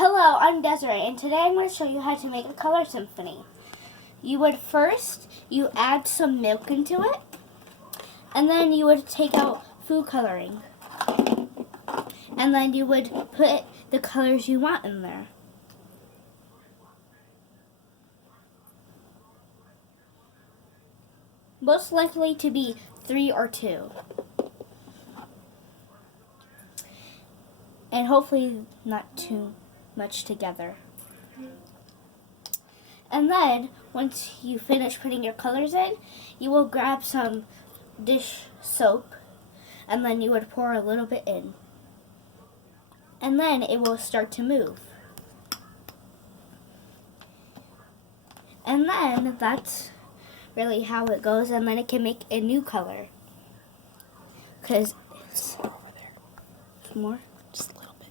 Hello, I'm Desiree, and today I'm going to show you how to make a color symphony. You would first, add some milk into it, and then you would take out food coloring. And then you would put the colors you want in there. Most likely to be 3 or 2. And hopefully not too much together. And then, once you finish putting your colors in, you will grab some dish soap, and then you would pour a little bit in. And then it will start to move. And then that's really how it goes, and then it can make a new color. Because it's over there. More? Just a little bit.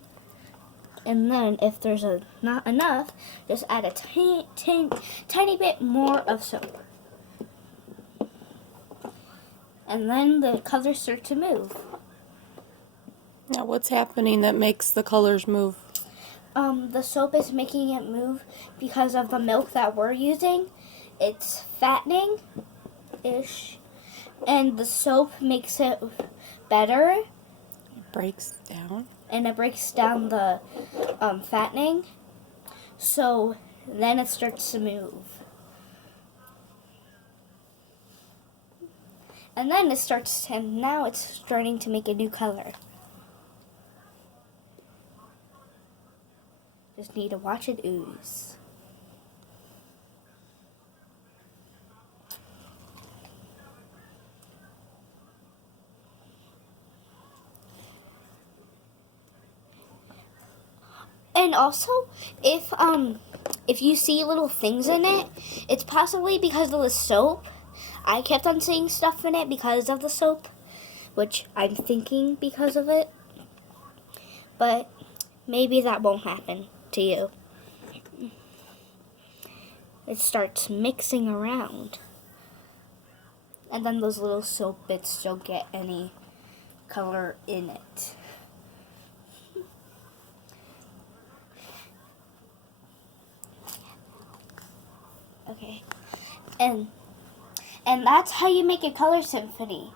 And then if there's not enough, just add a tiny bit more of soap. And then the colors start to move. Now what's happening that makes the colors move? The soap is making it move because of the milk that we're using. It's fattening-ish. And the soap makes it better. It breaks down. And it breaks down the fattening. So then it starts to move. And then and now it's starting to make a new color. Just need to watch it ooze. And also, if you see little things in it, it's possibly because of the soap. I kept on seeing stuff in it because of the soap, which I'm thinking because of it. But maybe that won't happen to you. It starts mixing around. And then those little soap bits don't get any color in it. Okay. And that's how you make a color symphony.